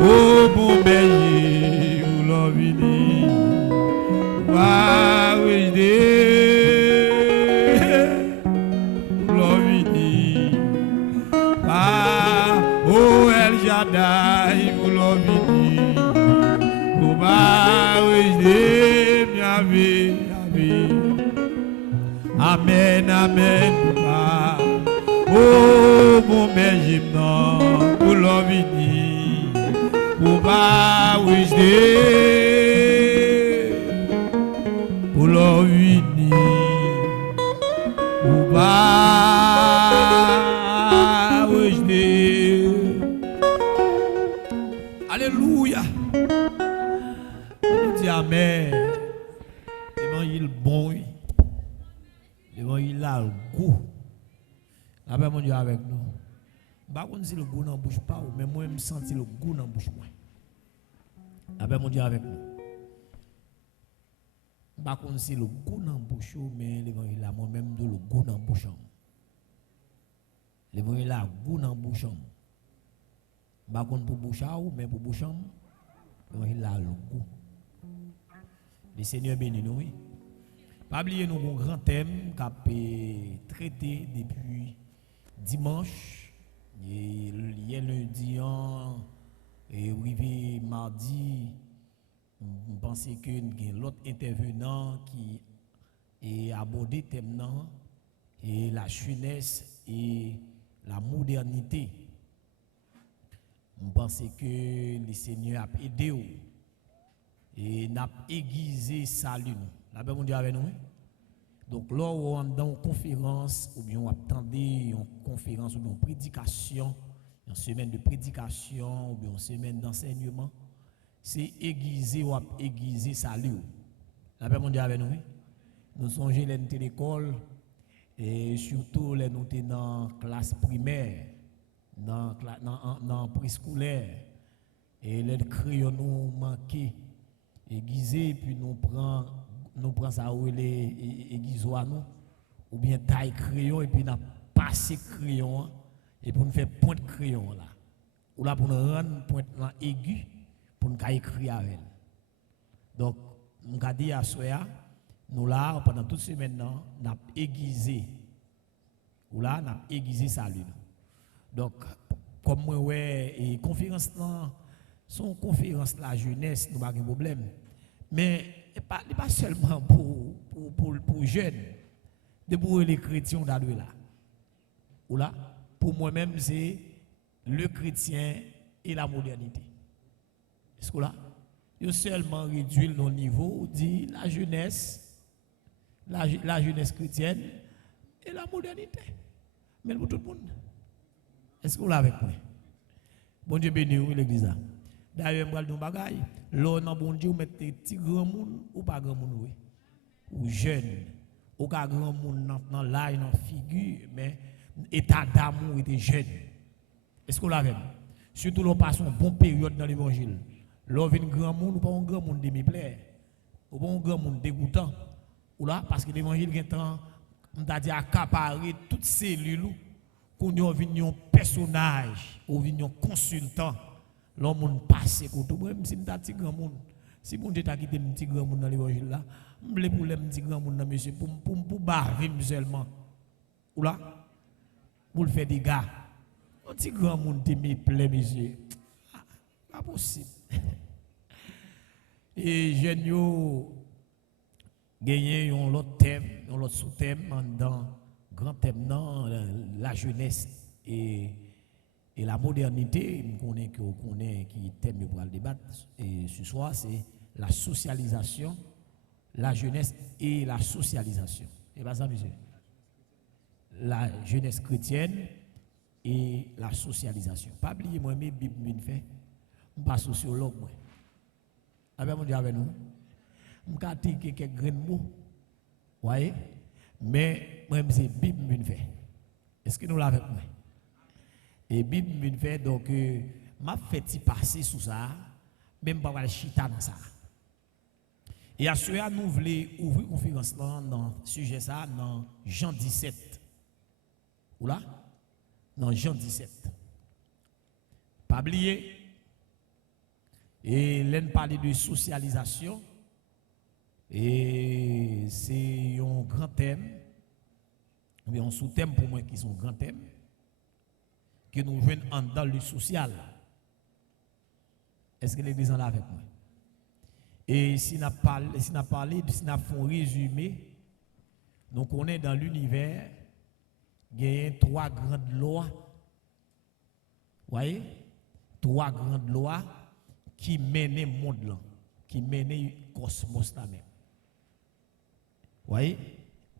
Oh mon berger, où l'on vini, va où l'on vini, va oh El Shaddai, où l'on vini, va bien vie, amen, amen, oh mon berger, non, où l'on vini, va où l'on vini, alléluia. On dit amen. L'évangile bon, l'évangile a le goût. La paix mon Dieu avec nous. Par contre, si le goût n'en bouge pas, mais moi, je me sens le goût n'en bouge pas. La paix mon Dieu avec nous. Par contre, si le goût n'en bouge pas, mais l'évangile a moi-même de le goût n'en bouge pas. L'évangile a le goût n'en bouge pas. Par contre, pour boucher, mais pour boucher, l'évangile a le goût. Le Seigneur bénit nous. Pas oublier nous un grand thème qu'a traité depuis dimanche et lundi et arrivé mardi. Je pense que l'autre intervenant qui a abordé le thème et la jeunesse et la modernité. Je pense que le Seigneur a aidé et n'a aiguisé salut. La paix mon Dieu avec nous. Donc là on est dans une conférence ou bien on attendait une conférence ou bien une prédication, une semaine de prédication ou bien une semaine d'enseignement, c'est aiguiser ou aiguiser salut. La paix mon Dieu avec nous. Nous sommes à l'école et surtout les nous sommes dans la classe primaire, dans la préscolaire et les crayons nous manquent aiguiser puis nous prend ça où les aiguisoirs nous ou bien taille crayon et puis nous passer crayon et pour nous faire point de crayon là ou là pour nous rendre point là aigu pour nous écrire avec elle. Donc nous avons dit à soya nous là pendant toute semaine nous avons aiguisé ou là nous avons aiguisé salut. Donc comme moi ouais et conférence là son conférence la jeunesse nous pas de problème mais pas seulement pour jeunes de pour les chrétiens d'adoué là ou là pour moi-même c'est le chrétien et la modernité. Est-ce que là il seulement réduit nos niveaux dit la jeunesse chrétienne et la modernité mais pour tout le monde. Est-ce que vous l'avez avec moi? Bon Dieu béni l'église là. D'ailleurs, je vais vous dire, l'on a bon Dieu, mettre des petits grands monde ou pas grand monde, ou jeune, ou pas grand monde dans l'âge, dans la figure, mais état d'amour était jeune. Est-ce que vous l'avez? Surtout, l'on passe une bonne période dans l'évangile. L'on vient grand monde ou pas un grand monde demi-plaire, ou pas un grand monde dégoûtant, ou là, parce que l'évangile est en train d'accaparer toutes ces cellules, qu'on y a un personnage, ou un consultant. L'homme passe côté même si m'ta petit grand monde si bon Dieu t'a quitté petit grand monde dans l'évangile là m'ble pour les petit grand monde monsieur pour baver seulement ou là pour le faire des gars un petit grand monde te me plaît monsieur pas possible et jeune yo gagner un autre thème un autre sous-thème dans grand thème dans la jeunesse et la modernité, on connaît qui thème pour le débattre et ce soir, c'est la socialisation, la jeunesse et la socialisation. C'est pas ça, monsieur? La jeunesse chrétienne et la socialisation. Pas oublier moi, mais Bible me fait. Je ne suis pas sociologue, moi. Avec mon Dieu avec nous. Je ne sais pas quelques grains de mots. Vous voyez? Mais moi, c'est Bible me fait. Est-ce que nous l'avons avec moi? Et Bible me fait donc m'a fait passer sous ça même pas le chita dans ça. Et à ce moment nous voulons ouvrir conférence dans sujet ça dans Jean 17. Ou là? Dans Jean 17. Pas oublier Et là, nous parlons de socialisation. Et c'est un grand thème, ou bien un sous-thème pour moi qui sont un grand thème, que nous jouons dans le social. Est-ce que l'église en a avec moi? Et si nous parlé, si nous fait un résumé, nous connaissons dans l'univers, il y a 3 grandes lois. Vous voyez? 3 grandes lois qui mènent le monde là, qui mènent le cosmos là même. Vous voyez?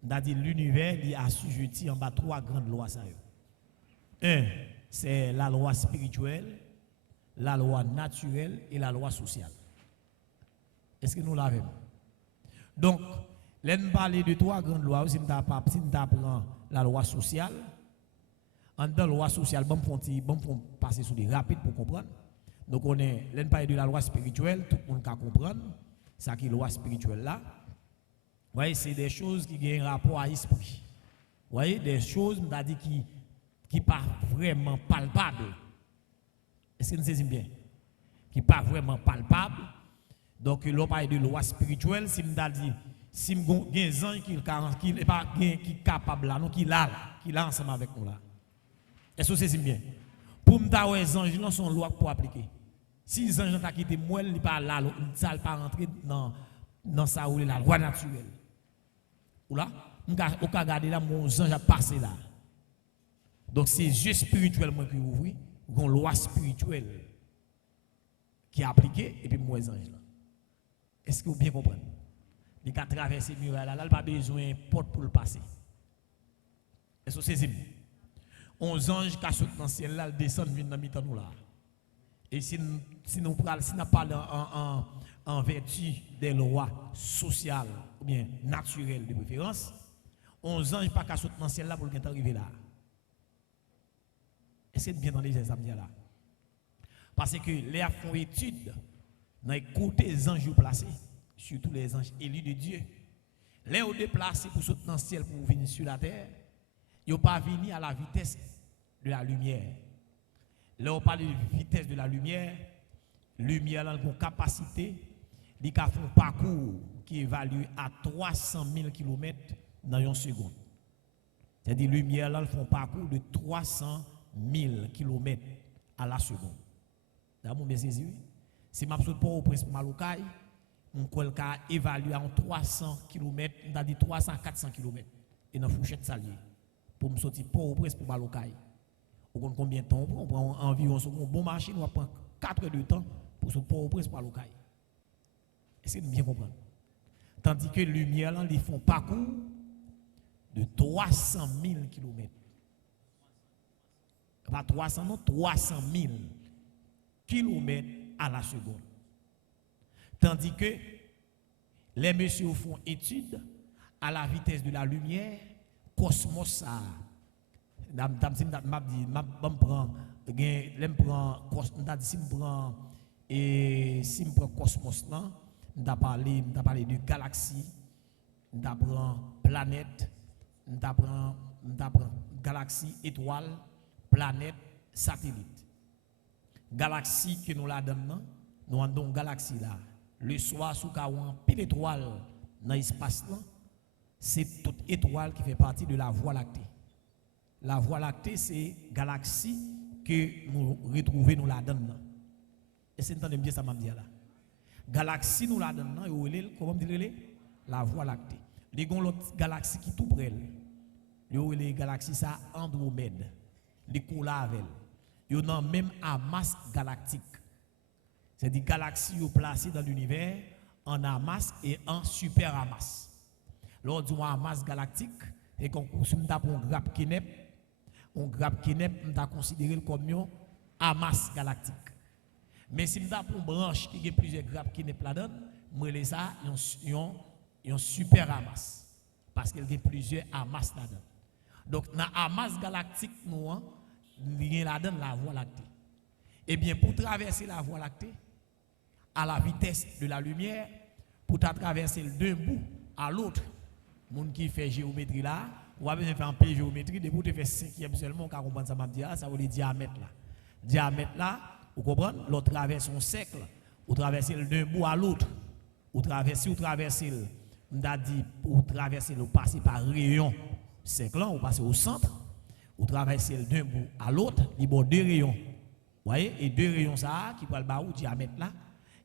On a dit l'univers est assujetti en bas 3 grandes lois. Un, c'est la loi spirituelle, la loi naturelle et la loi sociale. Est-ce que nous l'avons? Donc, là, nous parlons de 3 grandes lois. Si nous apprenons la loi sociale, en dans la loi sociale, bon, passer sur des rapides pour comprendre. Donc, on est, là, nous parlons de la loi spirituelle, tout le monde peut comprendre. Ça qui est la loi spirituelle là. Vous voyez, c'est des choses qui ont un rapport à l'esprit. Vous voyez, des choses, nous avons dit, qui ne sont pas vraiment palpables. Est-ce que nous saisissons bien? Qui ne sont pas vraiment palpables. Donc, l'on parle de loi spirituelle, si nous avons dit, si nous avons des gens qui sont capables là, qui sont là ensemble avec nous là. Est-ce que vous saisissez bien? Pour nous avoir les anges, ils sont loi pour appliquer. Si les anges ont quitté moi, ils ne sont pas là, ils ne sont pas rentrer dans ça où la loi naturelle. Ou là, on peut regarder là, mon ange a passé là. Donc, c'est yeux spirituels qui ouvrent, une loi spirituelle qui est appliquée, et puis moi, les anges là. Est-ce que vous bien comprenez? Il a traversé le mur là, il n'a pas besoin de porte pour le passer. Est-ce que c'est 11 anges qui sont dans le ciel là, ils descendent dans le nous là. Et si nous parlons en vertu des lois sociales ou bien naturelles de préférence, 11 anges pas qu'à sauter dans le ciel là pour qu'ils arriver là. Est-ce que bien dans les examens là? Parce que les font étude dans les côtés des anges placés, surtout les anges élus de Dieu. Les ont déplacés pour sauter dans le ciel pour venir sur la terre. Ils n'ont pas venu à la vitesse de la lumière. Là, on parle de vitesse de la lumière. Lumière a une capacité, il a fait un parcours qui est évalué à 300 000 km dans une seconde. C'est-à-dire, lumière là, fait un parcours de 300 000 km à la seconde. D'accord, bien saisi, oui. Si je saute pas au prince Malokai, on peut évaluer en 300 km, on a dit 300-400 km. Et dans la fourchette salier. Pour me sortir pas au prince pour Malokai. On compte combien de temps? On prend environ une bonne machine, on va prendre 4 heures de temps pour se port au prince pour Malokai. Est-ce que vous bien comprendre? Tandis que lumière, là, ils font parcours de 300 000 km. Pas 300, non, 300 000 km à la seconde. Tandis que les messieurs font étude à la vitesse de la lumière, cosmos ça. Si je prends cosmos là, je parle de galaxie, je prends planète, je prends galaxie, étoile, planète, satellite. Galaxie que nous la donnons, nous avons une galaxie là. Le soir, sous un pile étoile dans l'espace là, c'est toute étoile qui fait partie de la Voie lactée. La Voie lactée, c'est galaxie que nous retrouvons, nous la donnons. Et c'est entendez bien ça m'a dit là. Galaxie nous la donnons, comment dire la Voie lactée. Les l'autre galaxie qui tout près. Les galaxies ça Andromède. Les couleurs avec. Ils ont même amas galactique. C'est des galaxies placées dans l'univers en amas et en super amas. Lors du amas galactique, et qu'on consomme un grappe Kinep, on grappe Kinep, on a considéré comme un amas galactique. Mais si on a une branche qui a plusieurs grappes Kinep là-dedans, on les ça un super amas. Parce qu'il y a plusieurs amas là-dedans. Donc, dans l'amas galactique, nous avons là-dedans la Voie lactée. Eh bien, pour traverser la Voie lactée, à la vitesse de la lumière, pour traverser d'un bout à l'autre, monde qui fait géométrie là, on va besoin faire un peu de géométrie, de pour te faire 5e seulement, on comprend ça, ça veut dire diamètre là. Diamètre là, vous comprenez, l'autre traverse un cercle, Ou traverser d'un bout à l'autre. Ou traverser, on a dit, ou traverser, ou passer par rayon 5 ans, ou passer au centre. Ou traverser d'un bout à l'autre, il y a 2 rayons. Vous voyez, et 2 rayons ça, qui prennent le diamètre là.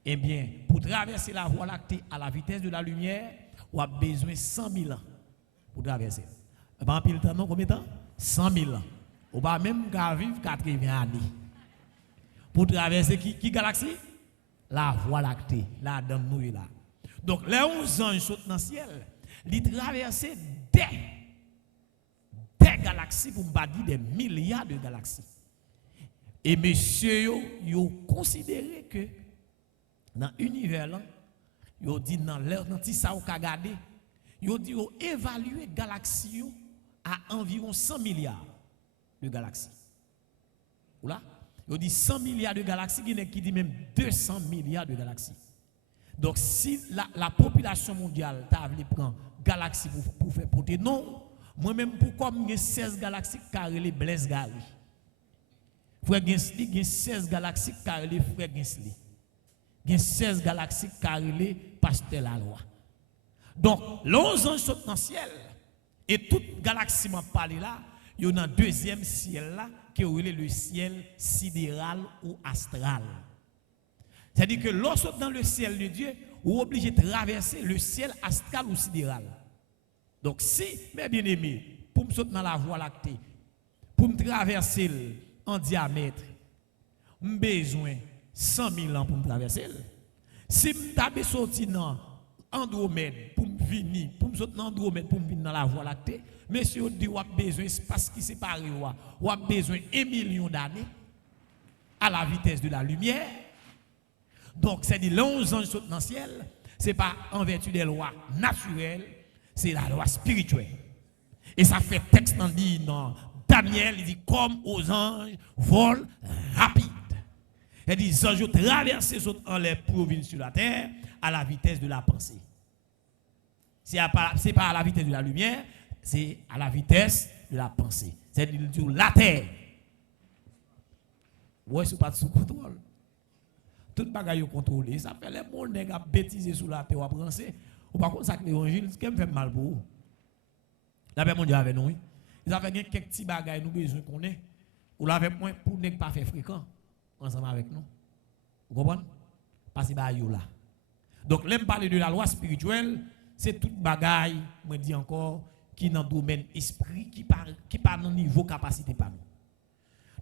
Eh bien, pour traverser la voie lactée à la vitesse de la lumière, on a besoin de 100 000 ans pour traverser. Pas un pile temps, non, combien de temps? 100 000 ans. On va même vivre 80 années. Pour traverser qui galaxie? La voie lactée, là, dans nous là. Donc, les 11 anges sautent dans le ciel, ils traversent des galaxies, pour ne pas dire des milliards de galaxies. Et messieurs, ils ont considéré que dans l'univers, ils ont dit dans l'air, dans tout ça, ils ont dit qu'ils ont évalué la galaxie à environ 100 milliards de galaxies. Voilà? Ils ont dit 100 milliards de galaxies, qui dit même 200 milliards de galaxies. Donc, si la population mondiale t'a voulu prendre galaxies pour faire porter, non, moi-même, pourquoi j'ai 16 galaxies carrées les Blaise Gary? Frère Gensli, il y a 16 galaxies carrées les frères Gensli. Il y a 16 galaxies carrées les Pasteur la loi. Donc, l'onze anges sautent dans le ciel. Et toute galaxie m'a parlé là, il y a un deuxième ciel là, qui est le ciel sidéral ou astral. C'est-à-dire que lorsque dans le ciel de Dieu, vous êtes obligé de traverser le ciel astral ou sidéral. Donc si, mes bien-aimés, pour me sauter dans la voie lactée, pour me traverser en diamètre, j'ai besoin de 100 000 ans pour me traverser. Si je suis sorti dans Andromède pour me venir, pour me sauter dans Andromède pour me venir dans la voie lactée, monsieur dit vous avez besoin d'espace qui sépare, vous avez besoin d'1 million d'années à la vitesse de la lumière. Donc, c'est dit, l'onze anges sautent dans le ciel, ce n'est pas en vertu des lois naturelles, c'est la loi spirituelle. Et ça fait texte dans Daniel, il dit, comme aux anges, vol rapide. Il dit, les anges traversent en l'air pour venir sur la terre à la vitesse de la pensée. Ce n'est pas à la vitesse de la lumière, c'est à la vitesse de la pensée. C'est-à-dire, la terre. Ouais, ce n'est pas sous contrôle. Tout bagaille est contrôlé. Ça fait les gens qui ont bêtisé sous la terre ou à penser. Ou par contre, ça que l'évangile, ce qui me fait mal pour vous. La paix mondiale avec nous. Ils ont fait quelques petits bagailles nous besoin qu'on ait. Ou là avec moi pour ne pas faire fréquent ensemble avec nous. Vous comprenez? Parce que là. Donc, là, me parler de la loi spirituelle, c'est toute bagaille, me dit encore, qui est dans le domaine esprit, qui part dans le niveau capacité par nous.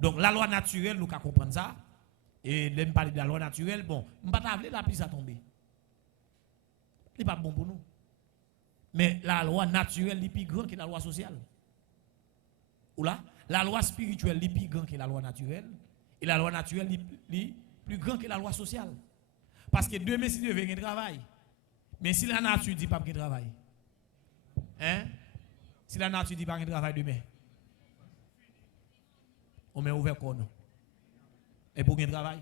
Donc, la loi naturelle, nous pouvons comprendre ça. Et là, me parler de la loi naturelle, bon, je ne vais pas la pluie à tomber. Ce n'est pas bon pour nous. Mais la loi naturelle est plus grande que la loi sociale. Ou là, la loi spirituelle est plus grande que la loi naturelle. Et la loi naturelle est plus grande que la loi sociale. Parce que demain, si Dieu veut un travail, mais si la nature dit pas qu'il travail, hein? Si la nature dit pas qu'il travail demain, on met ouvert quoi non? Et pour un travail.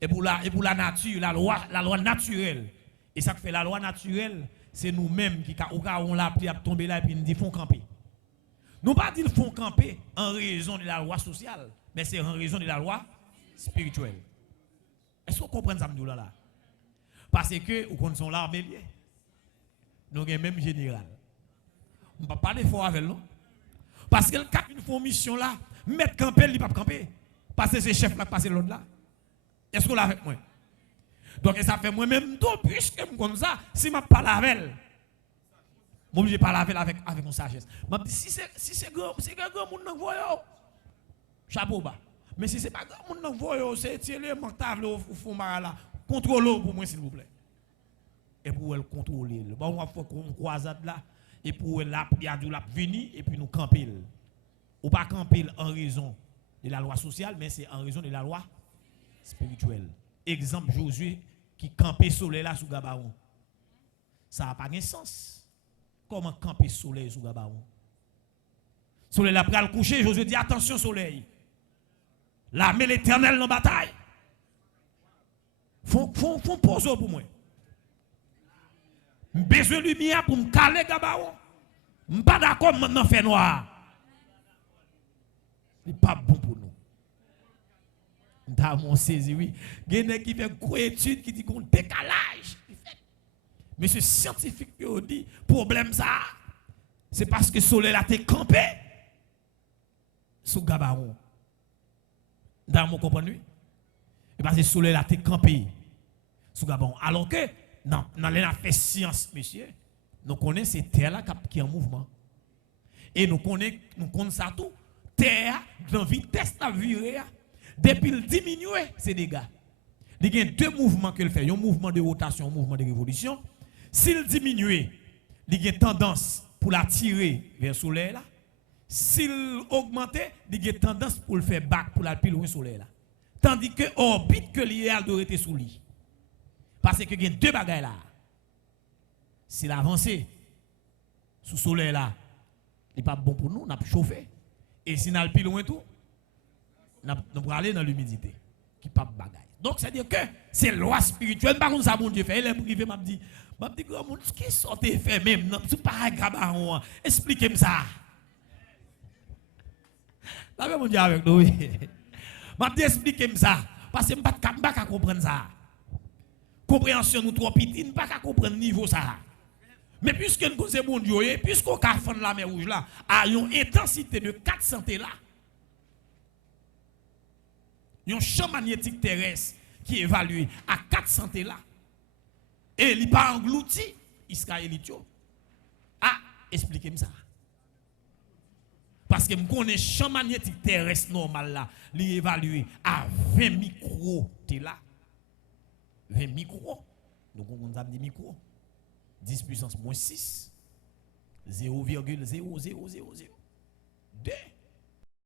Et pour la nature, la loi naturelle. Et ça fait la loi naturelle, c'est nous-mêmes qui on l'a appris à tomber là et puis nous disons font camper. Nous pas dire font camper en raison de la loi sociale, mais c'est en raison de la loi spirituelle. Est-ce que vous comprenez ça là? Parce que nous connaissons l'armée, nous avons même général. On ne peut pas faire avec nous. Parce que quand une fois mission là, mettre camper, il ne peut pas camper. Parce que c'est chef là qui passe l'autre là. Est-ce que vous l'avez avec moi? Donc ça fait moi-même tout, puisque je comme ça, si je parle avec elle, je ne parle avec une sagesse. Si c'est grand, c'est grand monde dans voyo, chapeau bas. Mais si c'est pas grand monde dans voyo, c'est tirer mon table au fond là, contrôlez pour moi s'il vous plaît. Et pour elle contrôler, bon on va faire une croisade là et pour elle là, il y a du lap venir et puis nous camper. Ou pas camper en raison de la loi sociale, mais c'est en raison de la loi spirituelle. Exemple, Josué qui campait soleil là sous Gabaon. Ça n'a pas de sens. Comment camper soleil sous Gabaon? Soleil là, après le coucher, Josué dit attention soleil. L'armée l'éternel dans la bataille. Font pause pour moi. J'ai besoin de lumière pour me caler Gabaon. Je ne suis pas d'accord maintenant fait noir. Ce n'est pas bon pour nous. T'as mon saisi, oui. Il y a qui fait une étude qui dit qu'on décalage. Monsieur scientifique qui dit, problème ça, c'est parce que le soleil a été campé sous Gabaron. Dans mon comprendre, oui? Et parce que le soleil a été campé sous Gabaron. Alors que, dans la fait science, monsieur, nous connaissons cette terre-là qui est en mouvement. Et nous connaissons ça tout. Terre, dans vitesse de la virée, depuis le diminuer, c'est des gars. Il y a deux mouvements qu'il fait. Il y a un mouvement de rotation, un mouvement de révolution. S'il diminue, il y a tendance pour l'attirer vers le soleil. S'il augmente, il y a tendance pour le faire back, pour la pile au soleil. Tandis que l'orbite que l'idéal doit être sous lui. Parce que il y a deux bagages là. S'il avance sous le soleil là, il n'est pas bon pour nous, on a chauffé. Et si on a le pile loin tout, on va aller dans l'humidité. Qui pas de bagaille. Donc, c'est-à-dire que c'est loi spirituelle. Par contre, ça, mon Dieu fait. Il est privé, m'a dit, grand monde, ce qui sorte fait même, c'est pas grave. Expliquez-moi ça. Là, mon Dieu, avec nous. M'a dit, expliquez-moi ça. Parce que je ne peux pas comprendre ça. Compréhension, nous trop petits, je ne peux pas comprendre le niveau ça. Mais puisque nous sommes mon Dieu, puisqu'on a fait la mer rouge là, à une intensité de 400 là, un champ magnétique terrestre qui est évalué à 400 là, et il n'est pas englouti, Israélitio. Ah, expliquez-moi ça. Parce que je connais le champ magnétique terrestre normal là, il est évalué à 20 micros là. 20 micros. Donc on a dit micros. 10 puissance moins 6, 0,0002.